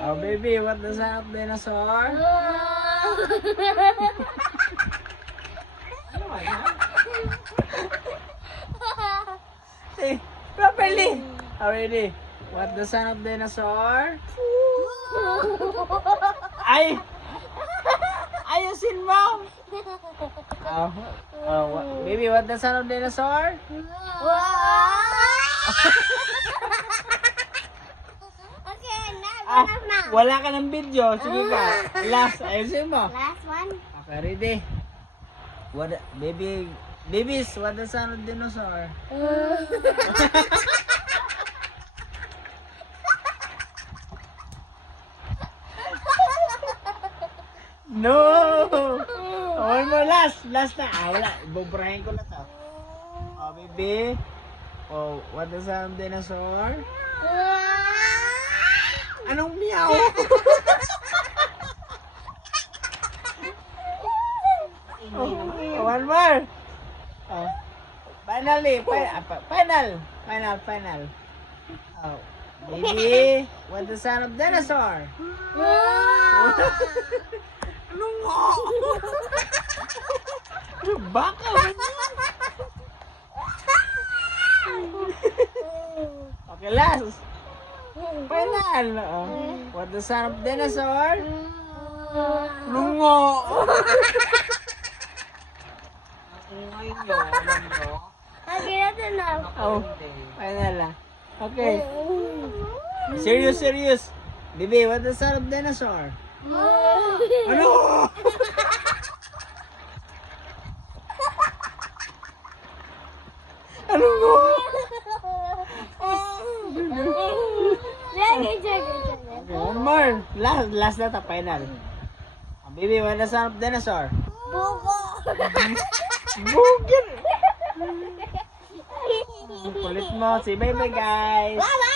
Oh, baby, what the sound of dinosaur? Say, properly. Already. What the sound of dinosaur? Ay! Ayusin mo! Baby, what the sound of dinosaur? Okay, enough now. Wala ka ng video. Sige ka. Last, ayusin mo. Last one. Okay, ready? Babies, what the sound of dinosaur? No! One more, last na. Wala. Ibobrahin ko na to. Oh, baby. Oh, what the sound of dinosaur? Anong meow? Oh, one more. Oh. Finally, final. Oh, baby, what the sound of dinosaur? Anong nga? Baka. Okay, last. Final. Oh. What the sound of dinosaur? Lungo. Okay, that's enough. Oh, final na. Okay. Serious. Baby, what the sound of dinosaur? Ano? Ano mo? Okay, one more. Last na ta, final. Baby, what the sound of dinosaur? Bugil. Kulit mo. Say bye-bye, guys. Bye-bye.